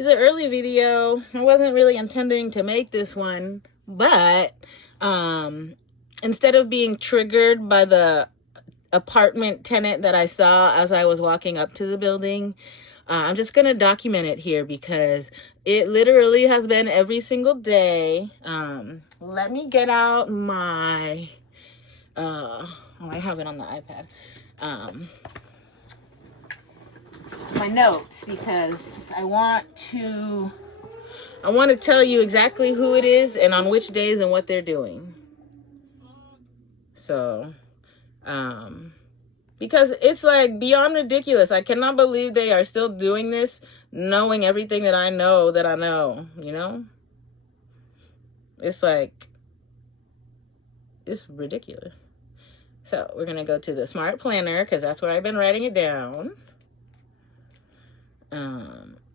It's an early video. I wasn't really intending to make this one, but instead of being triggered by the apartment tenant that I saw as I was walking up to the building, I'm just going to document it here because it literally has been every single day. Let me get out my, I have it on the iPad. My notes, because I want to tell you exactly who it is and on which days and what they're doing. So, because it's like beyond ridiculous. I cannot believe they are still doing this, knowing everything that I know, you know? It's like, it's ridiculous. So we're going to go to the smart planner because that's where I've been writing it down.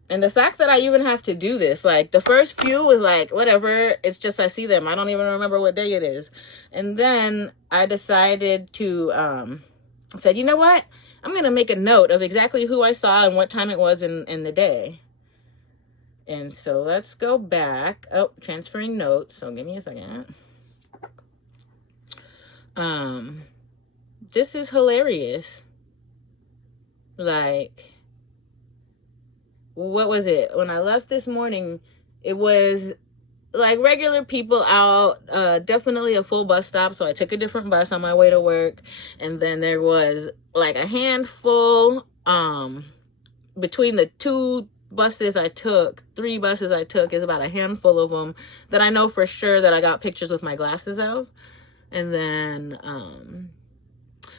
And the fact that I even have to do this, like the first few was like, whatever, it's just I see them. I don't even remember what day it is. And then I decided to, said, you know what? I'm going to make a note of exactly who I saw and what time it was in the day. And so let's go back. Oh, transferring notes. So give me a second. This is hilarious. Like, what was it? When I left this morning, it was like regular people out, definitely a full bus stop. So I took a different bus on my way to work. And then there was like a handful, between the three buses I took is about a handful of them that I know for sure that I got pictures with my glasses of. And then,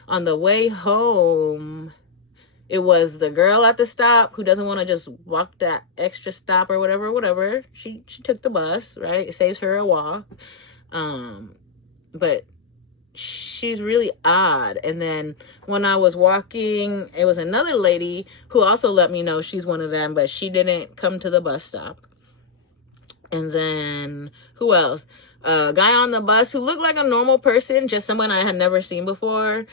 on the way home, it was the girl at the stop who doesn't want to just walk that extra stop or whatever. She took the bus, right? It saves her a walk. But she's really odd. And then when I was walking, it was another lady who also let me know she's one of them, but she didn't come to the bus stop. And then who else? A guy on the bus who looked like a normal person, just someone I had never seen before.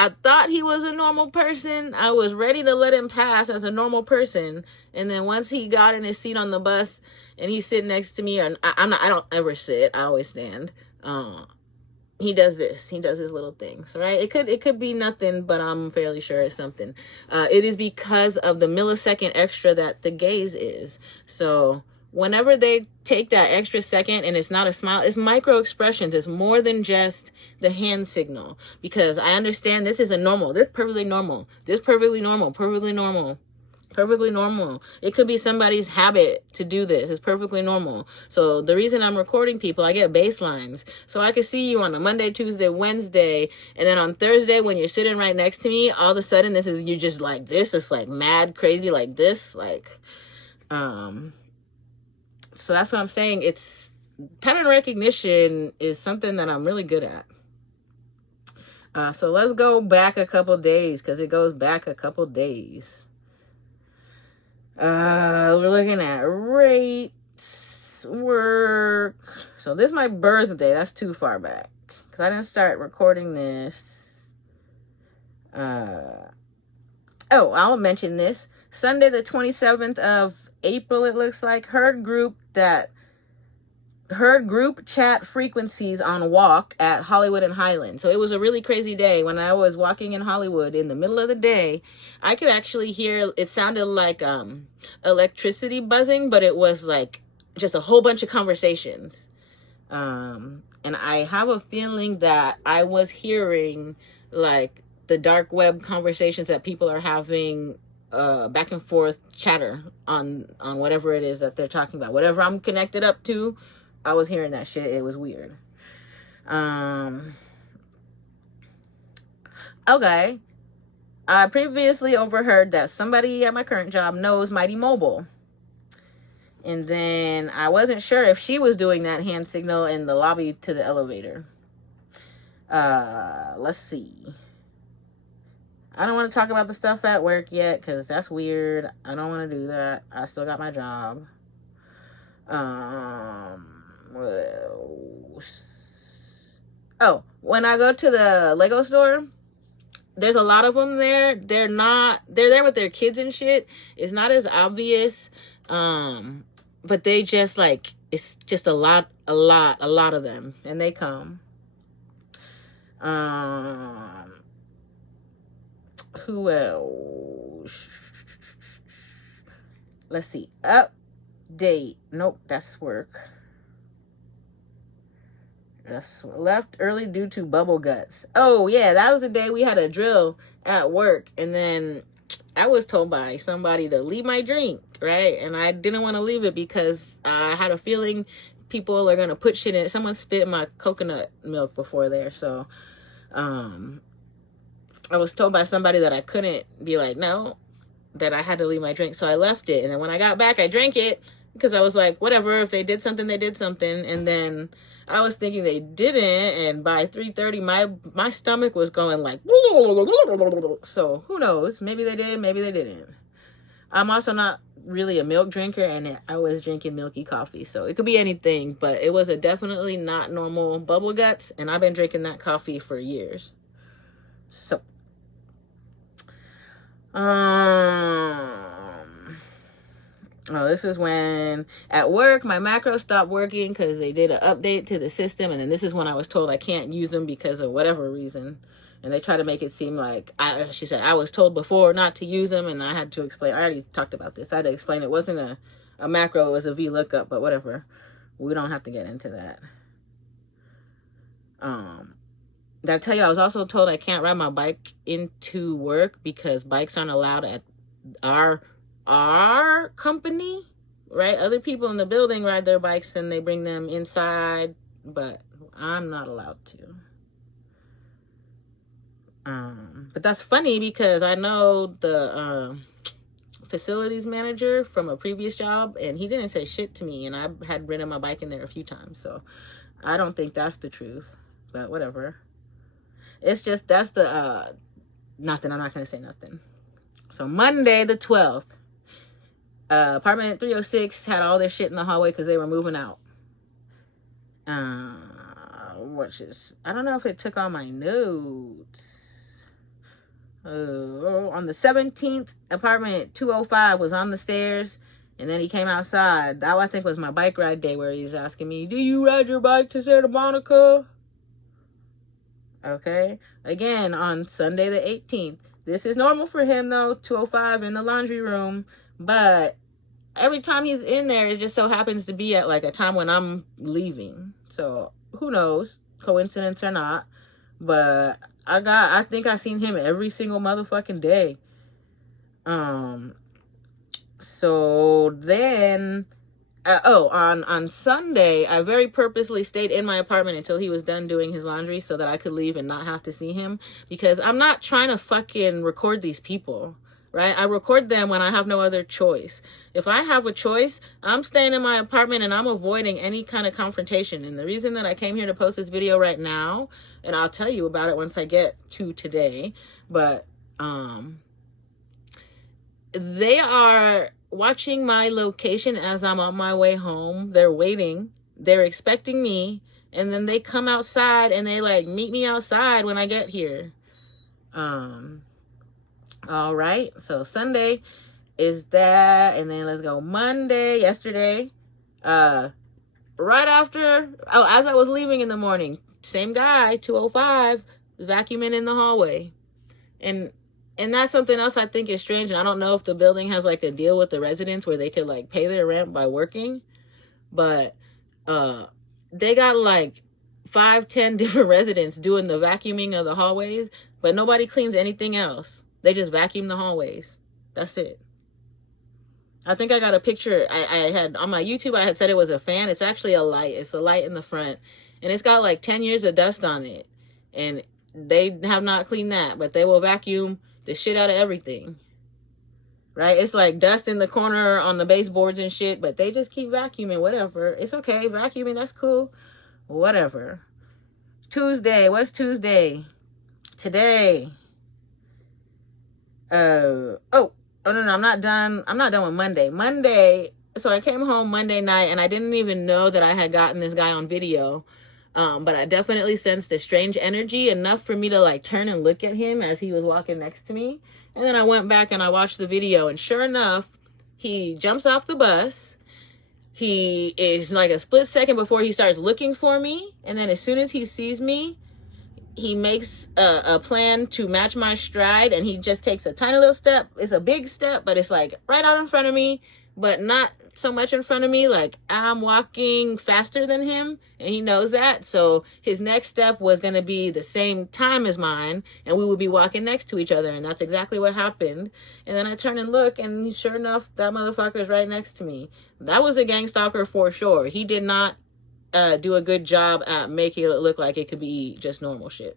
I thought he was a normal person. I was ready to let him pass as a normal person. And then once he got in his seat on the bus and he's sitting next to me, and I don't ever sit, I always stand. He does this. He does his little things, right? It could be nothing, but I'm fairly sure it's something. It is because of the millisecond extra that the gaze is. So whenever they take that extra second and it's not a smile, it's micro expressions. It's more than just the hand signal, because I understand this is perfectly normal. Perfectly normal. It could be somebody's habit to do this. It's perfectly normal. So the reason I'm recording people, I get baselines. So I can see you on a Monday, Tuesday, Wednesday. And then on Thursday, when you're sitting right next to me, all of a sudden you're just like this. It's like mad crazy like this. Like, so that's what I'm saying. It's pattern recognition is something that I'm really good at. So let's go back a couple days, because it goes back a couple days. We're looking at rates, work. So this is my birthday. That's too far back, because I didn't start recording this. I'll mention this. Sunday, the 27th of April, it looks like, heard group chat frequencies on walk at Hollywood and Highland. So it was a really crazy day. When I was walking in Hollywood in the middle of the day, I could actually hear, it sounded like electricity buzzing, but it was like just a whole bunch of conversations. And I have a feeling that I was hearing like the dark web conversations that people are having, back and forth chatter on whatever it is that they're talking about. Whatever I'm connected up to, I was hearing that shit. It was weird. Okay. I previously overheard that somebody at my current job knows Mighty Mobile. And then I wasn't sure if she was doing that hand signal in the lobby to the elevator. Let's see. I don't want to talk about the stuff at work yet, because that's weird. I don't want to do that. I still got my job. What else? Oh, when I go to the Lego store, there's a lot of them there. They're there with their kids and shit. It's not as obvious. But they just like, it's just a lot of them, and they come. Who else? Let's see. Update. Nope, that's work. Just left early due to bubble guts. Oh yeah, that was the day we had a drill at work, and then I was told by somebody to leave my drink, right? And I didn't want to leave it because I had a feeling people are gonna put shit in it. Someone spit my coconut milk before there, so I was told by somebody that I couldn't be like, no, that I had to leave my drink. So I left it. And then when I got back, I drank it because I was like, whatever, if they did something, they did something. And then I was thinking they didn't. And by 3:30, my stomach was going like, so who knows? Maybe they did, maybe they didn't. I'm also not really a milk drinker, and I was drinking milky coffee. So it could be anything, but it was a definitely not normal bubble guts. And I've been drinking that coffee for years. So, this is when at work my macros stopped working because they did an update to the system, and then this is when I was told I can't use them because of whatever reason, and they try to make it seem like she said I was told before not to use them, and I had to explain. I already talked about this. I had to explain it wasn't a macro, it was a VLOOKUP, but whatever. We don't have to get into that. Did I tell you I was also told I can't ride my bike into work because bikes aren't allowed at our company, right? Other people in the building ride their bikes and they bring them inside, but I'm not allowed to. But that's funny because I know the facilities manager from a previous job, and he didn't say shit to me, and I had ridden my bike in there a few times, so I don't think that's the truth, but whatever. It's just, that's the, nothing. I'm not going to say nothing. So Monday the 12th, apartment 306 had all their shit in the hallway because they were moving out. I don't know if it took all my notes. On the 17th, apartment 205 was on the stairs, and then he came outside. That, I think, was my bike ride day where he's asking me, do you ride your bike to Santa Monica? Okay, again on Sunday the 18th. This is normal for him though, 205 in the laundry room, but every time he's in there, it just so happens to be at like a time when I'm leaving. So who knows, coincidence or not, but I think I seen him every single motherfucking day. So then on Sunday, I very purposely stayed in my apartment until he was done doing his laundry so that I could leave and not have to see him, because I'm not trying to fucking record these people, right? I record them when I have no other choice. If I have a choice, I'm staying in my apartment and I'm avoiding any kind of confrontation. And the reason that I came here to post this video right now, and I'll tell you about it once I get to today, but they are watching my location as I'm on my way home. They're waiting. They're expecting me. And then they come outside and they like meet me outside when I get here. All right. So Sunday is that. And then let's go Monday, yesterday. Right after, as I was leaving in the morning, same guy, 205, vacuuming in the hallway. And that's something else I think is strange. And I don't know if the building has like a deal with the residents where they could like pay their rent by working. But they got like 5-10 different residents doing the vacuuming of the hallways. But nobody cleans anything else. They just vacuum the hallways. That's it. I think I got a picture. I had on my YouTube, I had said it was a fan. It's actually a light. It's a light in the front. And it's got like 10 years of dust on it. And they have not cleaned that. But they will vacuum the shit out of everything, right? It's like dust in the corner on the baseboards and shit, but they just keep vacuuming. Whatever, it's okay, vacuuming, that's cool, whatever. Tuesday, what's Tuesday? Today. No, I'm not done with Monday. So I came home Monday night and I didn't even know that I had gotten this guy on video. But I definitely sensed a strange energy, enough for me to like turn and look at him as he was walking next to me. And then I went back and I watched the video, and sure enough, he jumps off the bus. He is like a split second before he starts looking for me. And then as soon as he sees me, he makes a plan to match my stride, and he just takes a tiny little step. It's a big step, but it's like right out in front of me, but not so much in front of me. Like I'm walking faster than him, and he knows that. So his next step was going to be the same time as mine, and we would be walking next to each other. And that's exactly what happened. And then I turn and look, and sure enough, that motherfucker is right next to me. That was a gang stalker for sure. He did not do a good job at making it look like it could be just normal shit.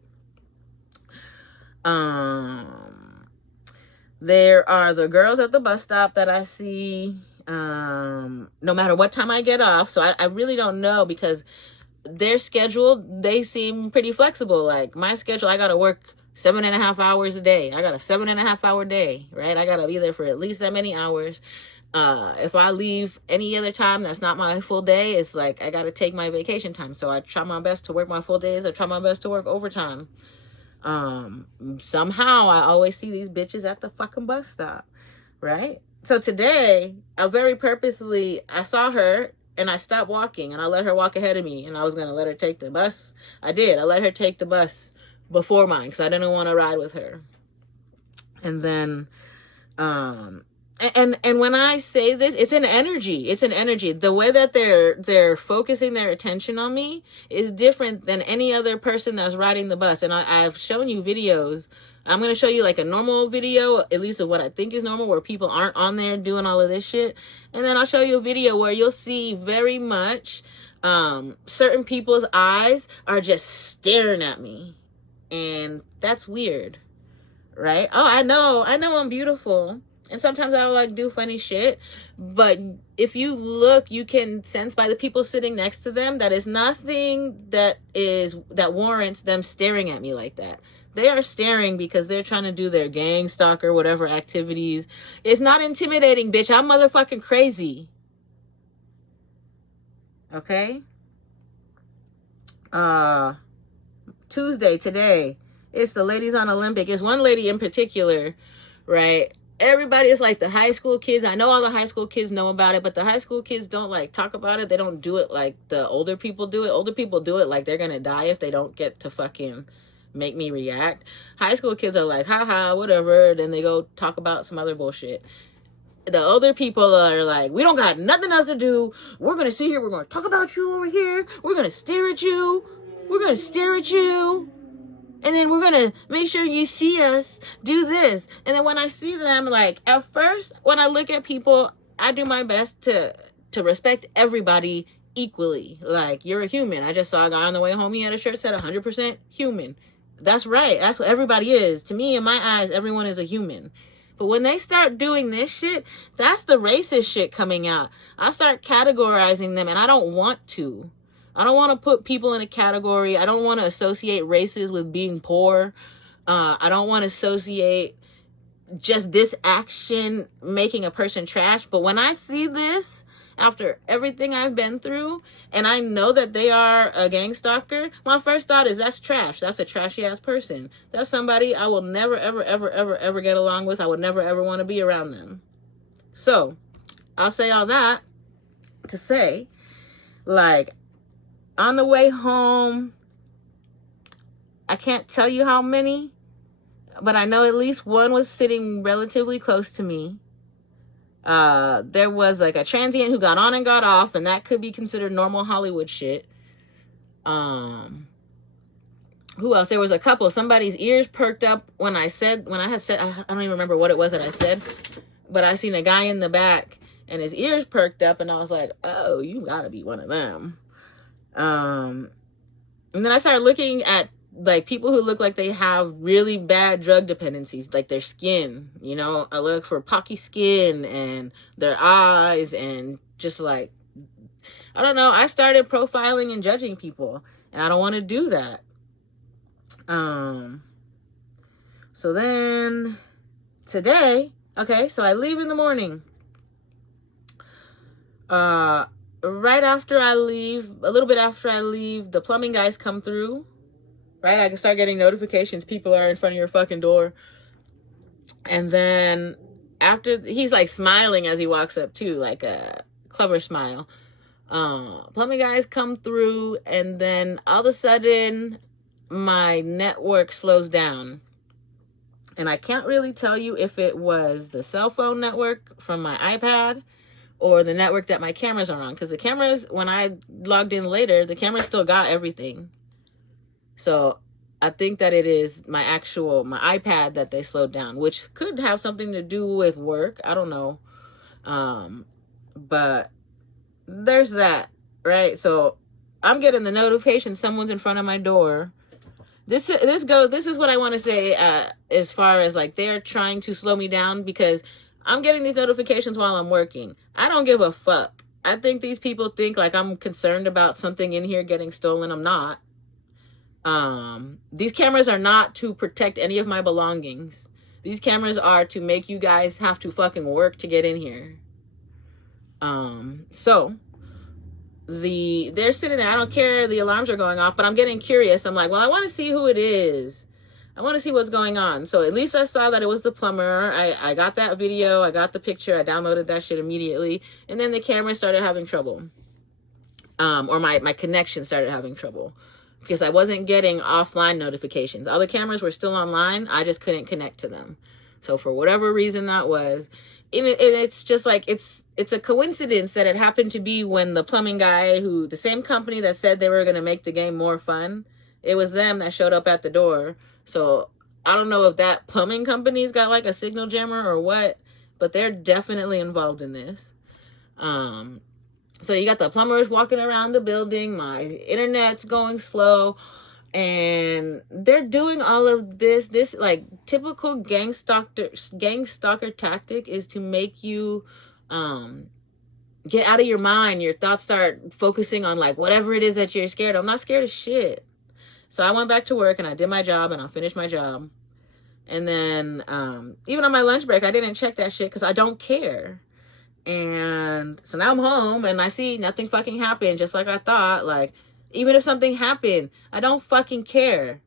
There are the girls at the bus stop that I see no matter what time I get off. So I really don't know, because their schedule, they seem pretty flexible. Like my schedule, I gotta work 7.5 hours a day. I got a 7.5 hour day, right? I gotta be there for at least that many hours. If I leave any other time that's not my full day, it's like I gotta take my vacation time. So I try my best to work my full days. I try my best to work overtime. Somehow I always see these bitches at the fucking bus stop, right? So today, I very purposely, I saw her and I stopped walking and I let her walk ahead of me, and I was gonna let her take the bus. I did. I let her take the bus before mine because I didn't want to ride with her. And then, and when I say this, it's an energy. It's an energy. The way that they're focusing their attention on me is different than any other person that's riding the bus. And I've shown you videos. I'm going to show you like a normal video, at least of what I think is normal, where people aren't on there doing all of this shit. And then I'll show you a video where you'll see very much certain people's eyes are just staring at me. And that's weird, right? Oh, I know I'm beautiful. And sometimes I'll like do funny shit. But if you look, you can sense by the people sitting next to them that is nothing that warrants them staring at me like that. They are staring because they're trying to do their gang stalker, whatever activities. It's not intimidating, bitch. I'm motherfucking crazy. Okay? Tuesday, today, it's the Ladies on Olympic. It's one lady in particular, right? Everybody is like the high school kids. I know all the high school kids know about it, but the high school kids don't like talk about it. They don't do it like the older people do it. Older people do it like they're gonna die if they don't get to fucking make me react. High school kids are like, haha, whatever. Then they go talk about some other bullshit. The older people are like, we don't got nothing else to do. We're gonna sit here. We're gonna talk about you over here. We're gonna stare at you. We're gonna stare at you. And then we're going to make sure you see us do this. And then when I see them, like, at first, when I look at people, I do my best to respect everybody equally. Like, you're a human. I just saw a guy on the way home. He had a shirt said 100% human. That's right. That's what everybody is. To me, in my eyes, everyone is a human. But when they start doing this shit, that's the racist shit coming out. I start categorizing them, and I don't want to. I don't want to put people in a category. I don't want to associate races with being poor. I don't want to associate just this action making a person trash. But when I see this, after everything I've been through, and I know that they are a gang stalker, my first thought is that's trash. That's a trashy ass person. That's somebody I will never, ever, ever, ever, ever get along with. I would never, ever want to be around them. So I'll say all that to say, like, on the way home, I can't tell you how many, but I know at least one was sitting relatively close to me. There was like a transient who got on and got off, and that could be considered normal Hollywood shit. Who else? There was a couple. Somebody's ears perked up when I had said, I don't even remember what it was that I said, but I seen a guy in the back and his ears perked up, and I was like, oh, you gotta be one of them. And then I started looking at like people who look like they have really bad drug dependencies, like their skin, you know. I look for pocky skin and their eyes, and just like, I don't know, I started profiling and judging people, and I don't want to do that. So then today, okay, so I leave in the morning. right after I leave, a little bit after I leave, the plumbing guys come through, right? I can start getting notifications. People are in front of your fucking door. And then after, he's like smiling as he walks up too, like a clever smile. Plumbing guys come through, and then all of a sudden my network slows down. And I can't really tell you if it was the cell phone network from my iPad or the network that my cameras are on. Because the cameras, when I logged in later, the camera still got everything. So I think that it is my iPad that they slowed down, which could have something to do with work. I don't know. But there's that, right? So I'm getting the notification someone's in front of my door. This is what I want to say, as far as like they're trying to slow me down, because I'm getting these notifications while I'm working. I don't give a fuck. I think these people think like I'm concerned about something in here getting stolen. I'm not. These cameras are not to protect any of my belongings. These cameras are to make you guys have to fucking work to get in here. So they're sitting there. I don't care. The alarms are going off, but I'm getting curious. I'm like, well, I want to see who it is. I want to see what's going on. So at least I saw that it was the plumber. I got that video. I got the picture. I downloaded that shit immediately. And then the camera started having trouble. Or my connection started having trouble because I wasn't getting offline notifications. All the cameras were still online. I just couldn't connect to them. So for whatever reason that was, and it's just like, it's a coincidence that it happened to be when the plumbing guy, the same company that said they were going to make the game more fun, it was them that showed up at the door. So I don't know if that plumbing company's got like a signal jammer or what, but they're definitely involved in this. So you got the plumbers walking around the building, my internet's going slow, and they're doing all of this like typical gang stalker tactic is to make you get out of your mind. Your thoughts start focusing on like whatever it is that you're scared of. I'm not scared of shit. So I went back to work and I did my job and I finished my job. And then even on my lunch break, I didn't check that shit because I don't care. And so now I'm home and I see nothing fucking happened, just like I thought. Like, even if something happened, I don't fucking care,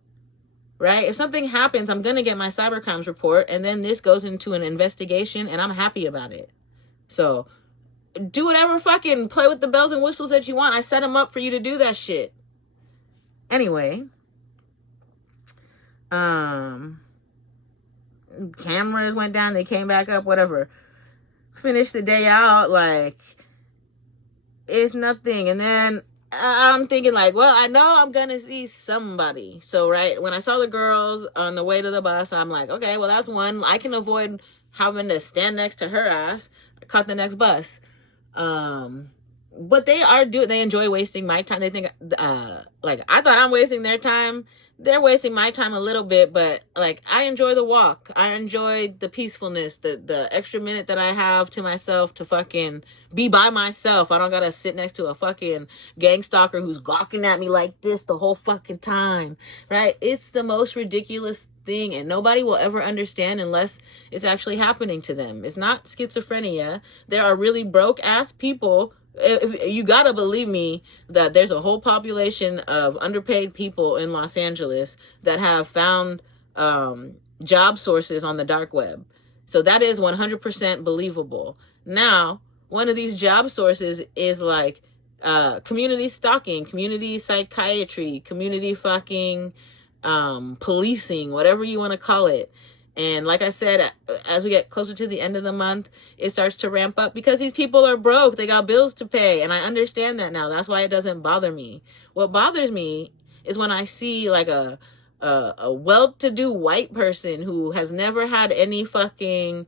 right? If something happens, I'm gonna get my cybercrimes report, and then this goes into an investigation, and I'm happy about it. So do whatever, fucking play with the bells and whistles that you want. I set them up for you to do that shit. Anyway, cameras went down, they came back up, whatever. Finished the day out like it's nothing. And then I'm thinking like, well, I know I'm gonna see somebody. So right when I saw the girls on the way to the bus, I'm like, okay, well, that's one. I can avoid having to stand next to her ass. I caught the next bus. But they enjoy wasting my time. They think like I thought I'm wasting their time. They're wasting my time a little bit, but like I enjoy the walk. I enjoy the peacefulness, the extra minute that I have to myself to fucking be by myself. I don't gotta sit next to a fucking gang stalker who's gawking at me like this the whole fucking time, right? It's the most ridiculous thing, and nobody will ever understand unless it's actually happening to them. It's not schizophrenia. There are really broke ass people. You gotta believe me that there's a whole population of underpaid people in Los Angeles that have found job sources on the dark web. So that is 100% believable. Now, one of these job sources is like community stalking, community psychiatry, community fucking policing, whatever you want to call it. And like I said, as we get closer to the end of the month, it starts to ramp up because these people are broke. They got bills to pay. And I understand that now. That's why it doesn't bother me. What bothers me is when I see like a well-to-do white person who has never had any fucking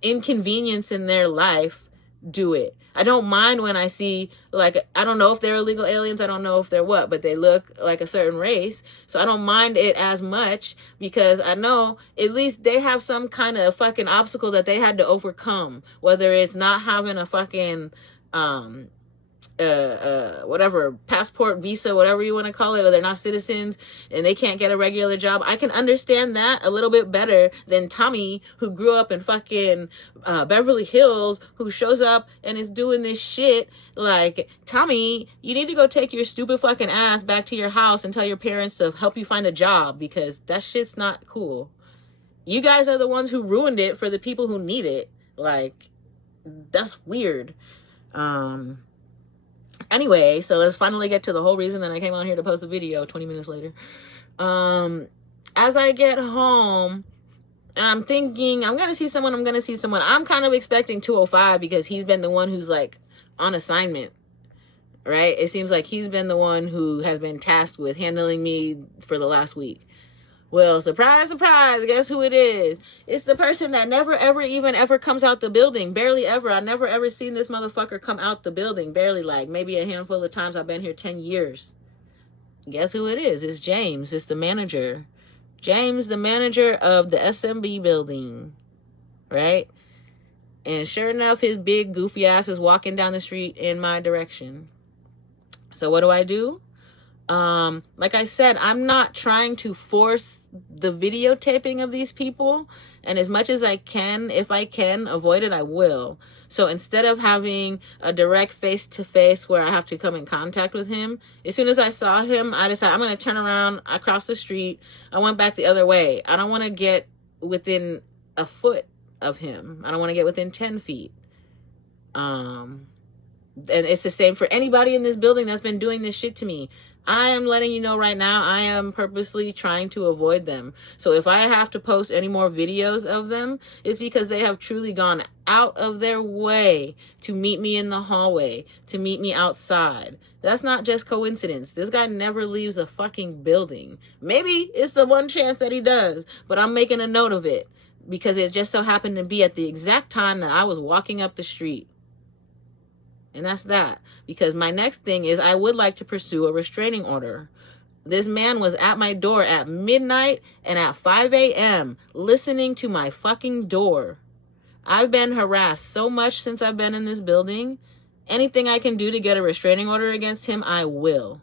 inconvenience in their life do it. I don't mind when I see, like, I don't know if they're illegal aliens, I don't know if they're what, but they look like a certain race, so I don't mind it as much because I know at least they have some kind of fucking obstacle that they had to overcome, whether it's not having a fucking whatever, passport, visa, whatever you want to call it, or they're not citizens and they can't get a regular job. I can understand that a little bit better than Tommy, who grew up in fucking Beverly Hills, who shows up and is doing this shit. Like, Tommy, you need to go take your stupid fucking ass back to your house and tell your parents to help you find a job, because that shit's not cool. You guys are the ones who ruined it for the people who need it. Like, that's weird. Anyway, so let's finally get to the whole reason that I came on here to post a video 20 minutes later. As I get home, and I'm thinking, I'm going to see someone. I'm kind of expecting 205 because he's been the one who's like on assignment, right? It seems like he's been the one who has been tasked with handling me for the last week. Well, surprise, surprise, guess who it is? It's the person that never, ever, even ever comes out the building. Barely ever. I've never, ever seen this motherfucker come out the building. Barely, like maybe a handful of times. I've been here 10 years. Guess who it is? It's James. It's the manager. James, the manager of the SMB building, right? And sure enough, his big goofy ass is walking down the street in my direction. So what do? Like I said, I'm not trying to force the videotaping of these people, and as much as I can, if I can avoid it, I will. So instead of having a direct face-to-face where I have to come in contact with him, as soon as I saw him, I decided I'm going to turn around across the street. I went back the other way. I don't want to get within a foot of him. I don't want to get within 10 feet. And it's the same for anybody in this building that's been doing this shit to me. I am letting you know right now, I am purposely trying to avoid them. So if I have to post any more videos of them, it's because they have truly gone out of their way to meet me in the hallway, to meet me outside. That's not just coincidence. This guy never leaves a fucking building. Maybe it's the one chance that he does, but I'm making a note of it because it just so happened to be at the exact time that I was walking up the street. And that's that. Because my next thing is I would like to pursue a restraining order. This man was at my door at midnight and at 5 a.m. listening to my fucking door. I've been harassed so much since I've been in this building. Anything I can do to get a restraining order against him, I will.